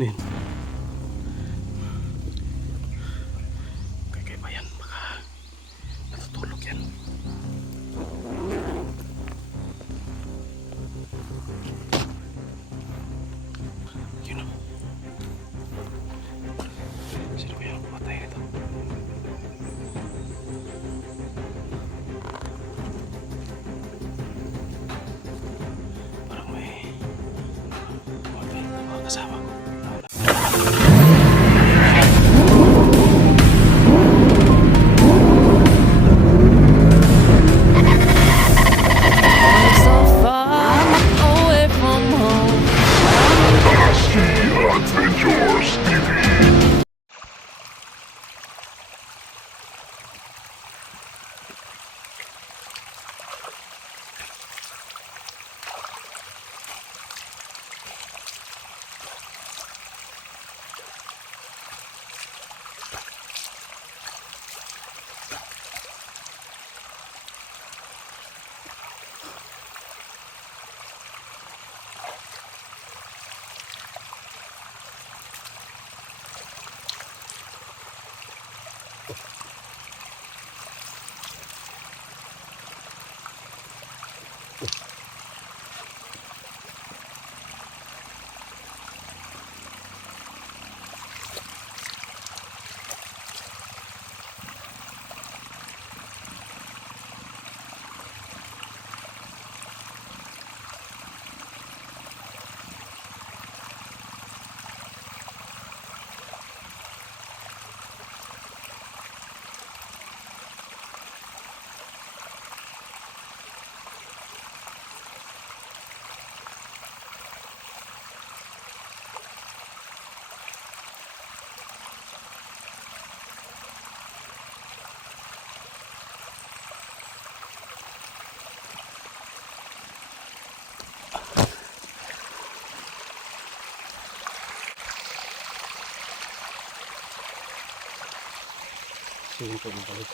Ayan. Kaya ba yan? Baka natutulog yan. Yun o. Sino ba yung pumatay nito? Parang may pumatay nito mga kasama ko. So far away from home. Adventures TV. So yun po mabalik.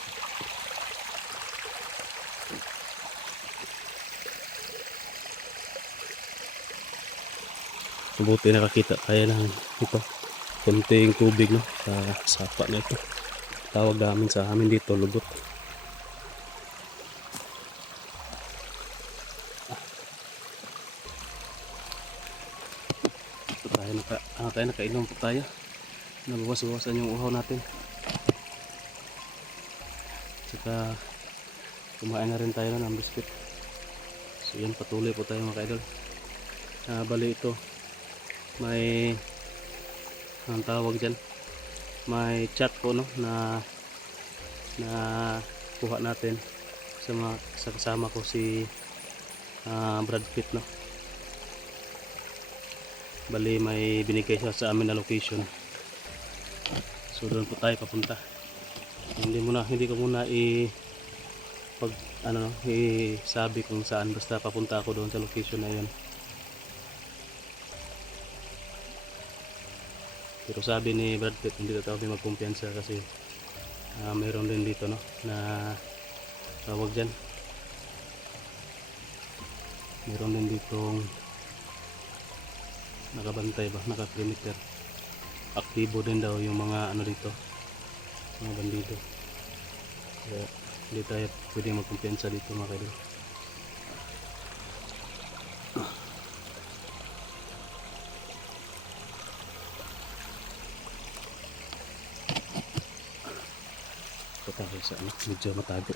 Mabuti nakakita kaya ng ito konting tubig no sa sapa na ito. Tawag namin sa amin dito lugot. Tayo nakainom po tayo. Nabawas-bawasan yung uhaw natin. Saka kumain na rin tayo ng biscuit. So yan, patuloy po tayo mga kaidol. Bali ito may ang tawag dyan, may chat po no na kuha natin sa kasama ko si Brad Pitt no. Bali may binigay siya sa amin na location, so doon po tayo papunta. Hindi ko muna sabi kung saan, basta papunta ako doon sa location na yun. Pero sabi ni Brad Pitt hindi tayo magkumpiyansa kasi mayroon din dito no na tawag dyan, mayroon din ditong nakabantay ba, naka-perimeter, aktibo din daw yung mga ano dito, mga bandido. Kaya hindi tayo pwedeng magkumpiyansa dito mga kaidol. Ito tayo sa ano, medyo matago.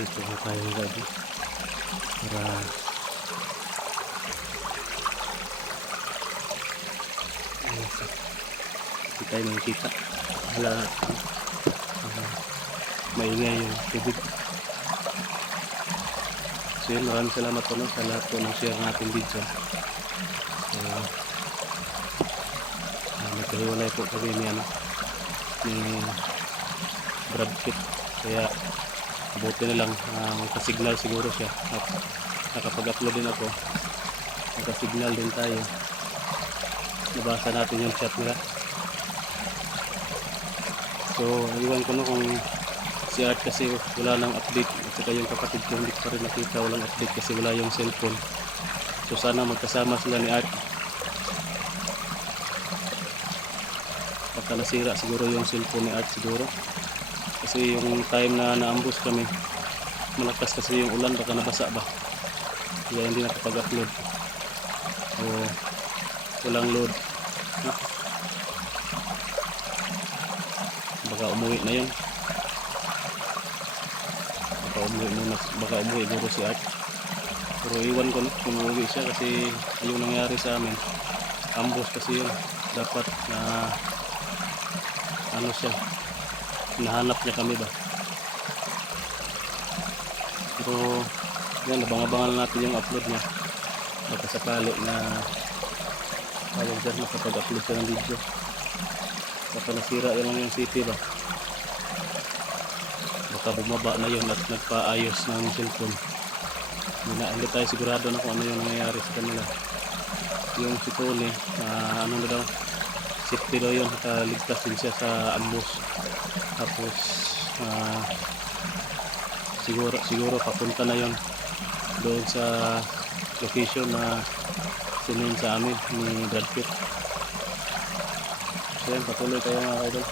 Dito na tayo gabi para hindi tayo makikita. Hala, maingay yung tubig. So yun, maraming salamat po sa lahat po ng share natin dito. magkahiwalay po kami ni ni Brad Pitt, kaya buti na lang magka-signal siguro siya at nakapag-upload din ako, magka-signal din tayo, nabasa natin yung chat nila. So iwan ko na kung si Art kasi wala nang update, at saka yung kapatid ko hindi ko pa rin nakita, walang update kasi wala yung cellphone. So sana magkasama sila ni Art. Baka nasira siguro yung cellphone ni Art siguro, kasi yung time na naambus kami malakas kasi yung ulan, baka nabasa ba, kaya hindi nakapag-upload o walang load. Baka umuwi na yun, baka umuwi siguro si Art, pero iwan ko na kung umuwi siya, kasi yung nangyari sa amin ambos kasi yun, dapat na siya, nahanap niya kami ba. Pero yan, abang-abangan natin yung upload niya, baka sakali na tawag dyan, nakapag-upload siya ng video, baka nasira yun lang yung city ba, baka bumaba na yun at nagpaayos ng cellphone. Hindi tayo sigurado na kung ano yung nangyayari sa kanila. Yung si Tony, ano na daw, safety daw yun, nakaligtas din siya sa ambus. Tapos siguro papunta na yun doon sa location na sinin sa amin ni Brad Pitt. So yan, patuloy tayo mga idol.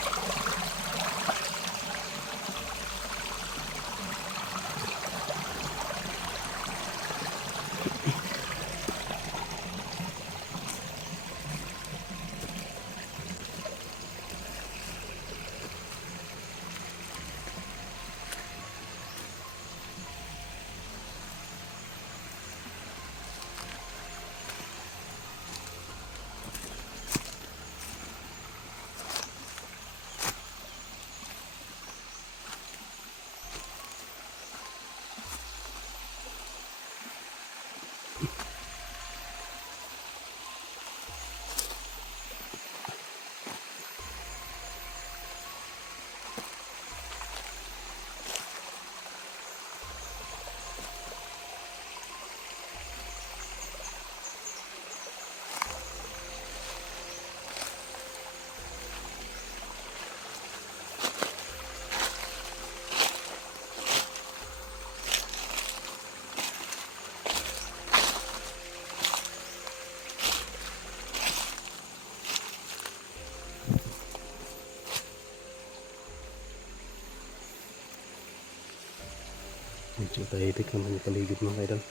Medyo tahimik naman yung paligid mga idol.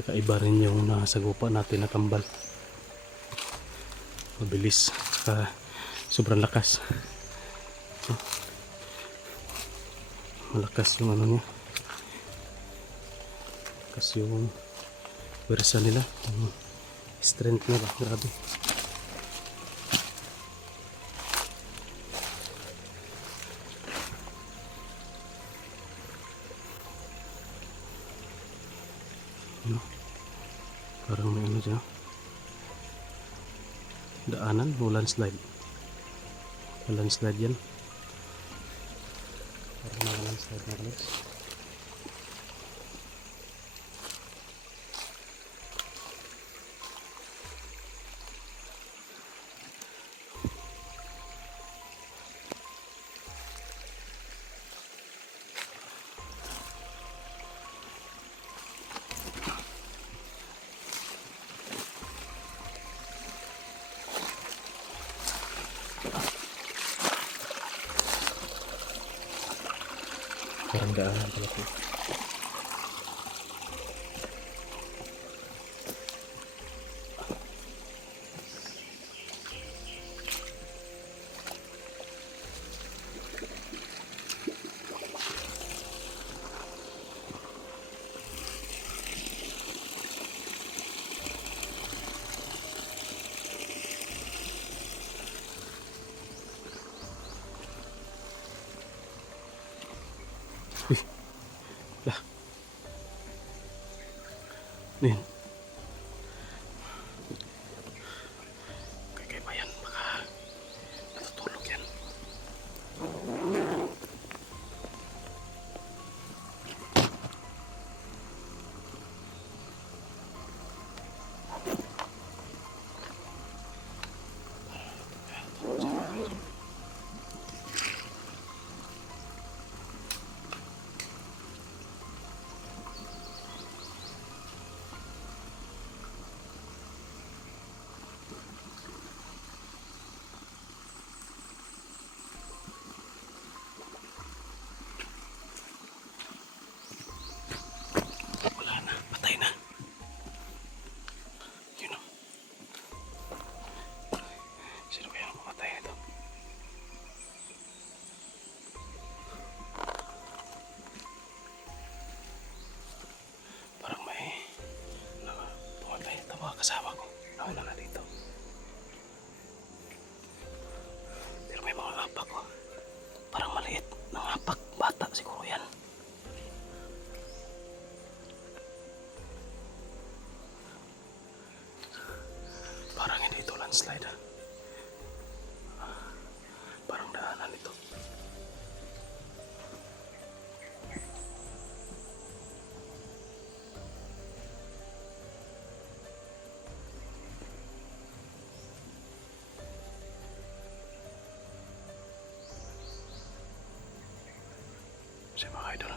Kakaiba rin yung nasagupa natin na kambal. Mabilis, saka sobrang lakas. Malakas yung ano niya. Malakas yung wersa nila. Yung strength nila, grabe. Ano? Parang may ano dyan. Daanan o landslide. Landslide yan. Parang mga landslide na guys. Parang daanan pala po. Lah. Nih. mga kasama ko. Nauna na dito. Pero may mga apak ko. Parang maliit ng apak. Bata siguro yan. Parang hindi ito landslide. Parang daanan ito. Siya mga idol.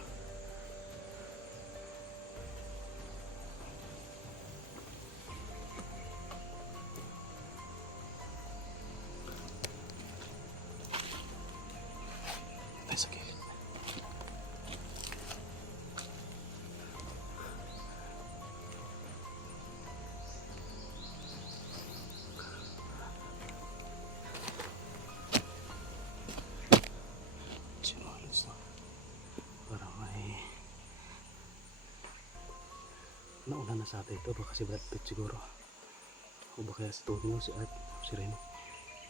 Tayo sa gilid. Sinuhalos na. Parang may nauna na sa atin ito. Baka si Brad Pitt siguro. O baka si Tony o si Art o si Rene.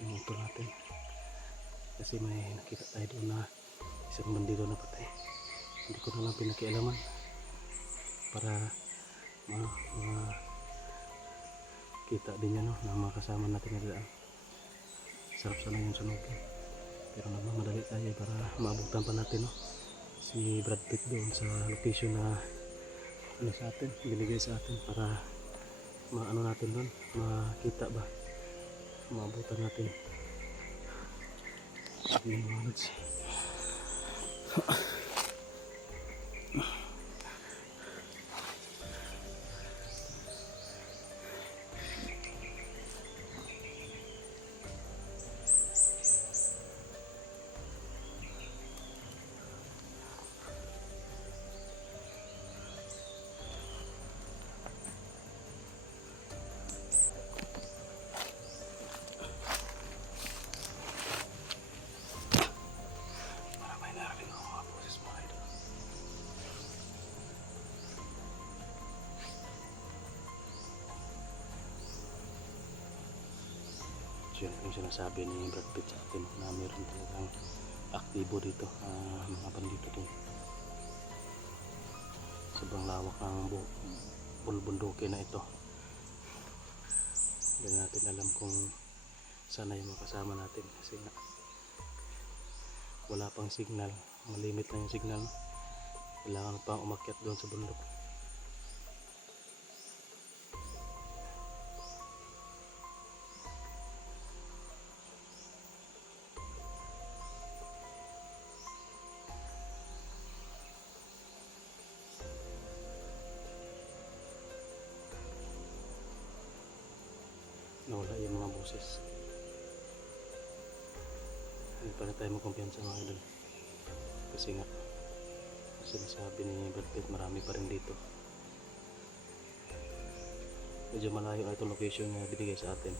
Yung motor natin. Kasi may nakita tayo doon na isang bandido na patay. Hindi ko na lang pinakialaman para kita din yan, no, na mga kasama natin na daan. Sarap sana yung sunugin. Pero nagmamadali tayo para maabutan pa natin, no, si Brad Pitt doon sa location na ano sa atin, binigay sa atin para maano natin doon, makita ba, maabutan natin. Sige mga lods. Yun yung sinasabi ni Brad Pitt sa atin na meron talagang aktibo dito, mga bandito dun. Sobrang lawak ng bulbundukin na ito. Hindi natin alam kung sana yung makasama natin kasi nga wala pang signal, malimit lang yung signal. Kailangan pang umakyat doon sa bundok. Nawala yung mga boses. Hindi pa na tayo magkumpiyansa mga idol. Kasi nga, sinasabi ni Brad Pitt, marami pa rin dito. Medyo malayo na itong location na binigay sa atin.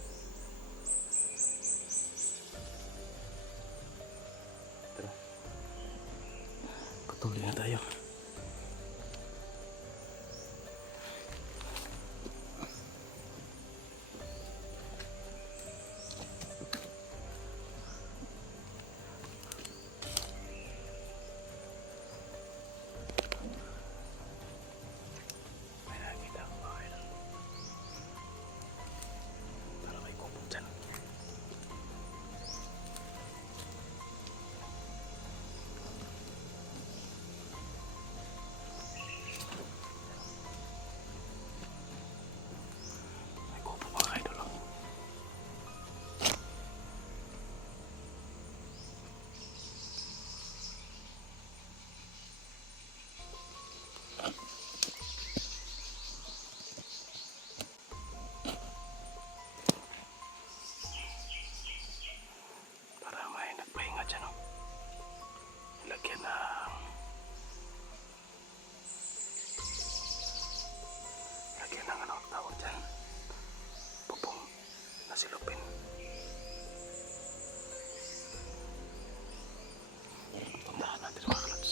Tara, patuloy na tayo. Silupin. Puntahan natin mga klods.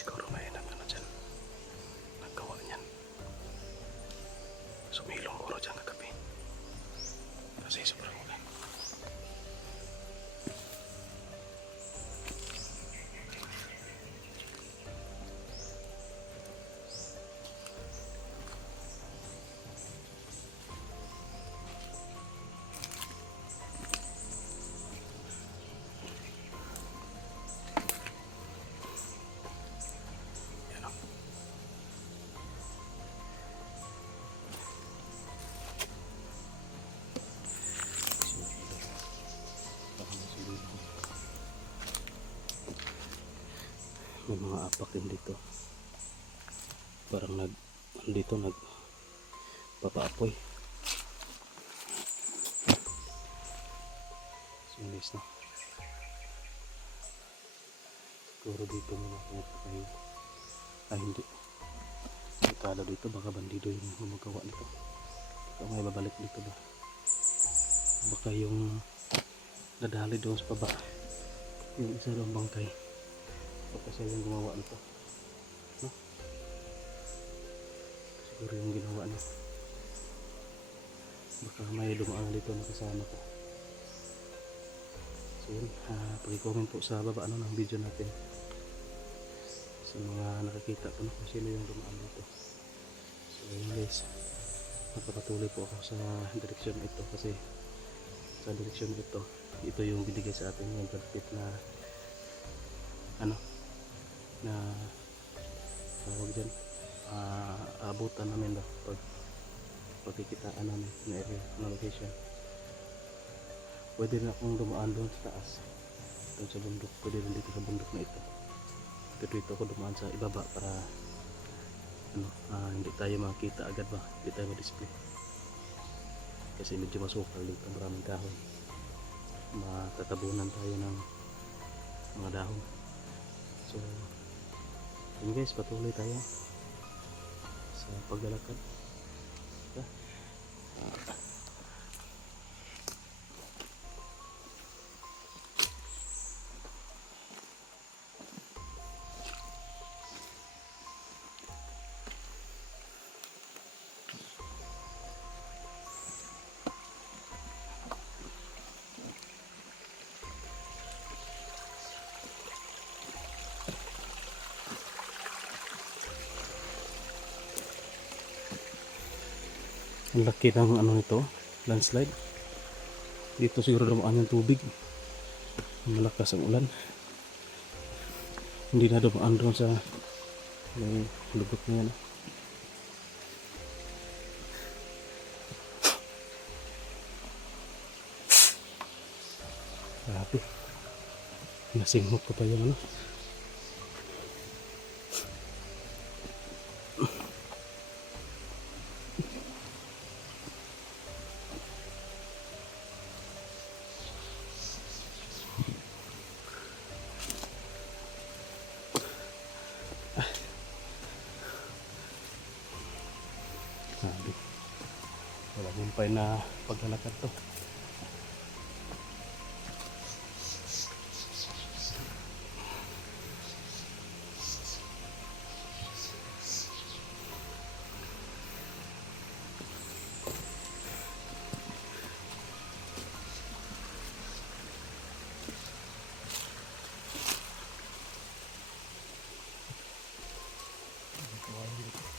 Siguro may nagano dyan. Naggawa niyan. Sumilong oro dyan kagabi. Kasi sobrang ulan. Yan o. Baka masulilo. May mga apak din dito. Parang dito papaapoy. Sinis na. Siguro dito muna kayo. Ay hindi. Ikala dito baka bandido yung gumagawa nito. Baka may babalik dito ba. Baka yung nadali doon sa baba. Yung isa doon bangkay. Baka siya yung gumawa nito. No? Siguro yung ginawa niya. Baka may dumaan dito na kasama ko. So yun, pag-comment po sa baba ng video natin. Sa mga nakakita ko na kung sino yung dumaan dito. So yun guys, magpapatuloy po ako sa direksyon ito kasi sa direksyon ito yung binigay sa atin yung perfect na na tawag dyan, abutan namin ba pagkikitaan namin na area na location. Pwede na akong dumaan doon sa taas, doon sa bundok, pwede rin dito sa bundok na ito, pero dito ako dumaan sa ibaba para hindi tayo makita agad ba, hindi tayo ma-display kasi medyo masukal dito, maraming kahoy, matatabunan tayo ng mga dahon. So yun guys, patuloy tayo sa paglalakad. Ang laki ng nito, landslide. Dito siguro dumaan yung tubig. Malakas ang ulan. Hindi na dumaan doon sa may lubot na yan. Grabe. Nasinghot ko pa yung Grabe. Wala gumpay na paglalakad to. Grabe.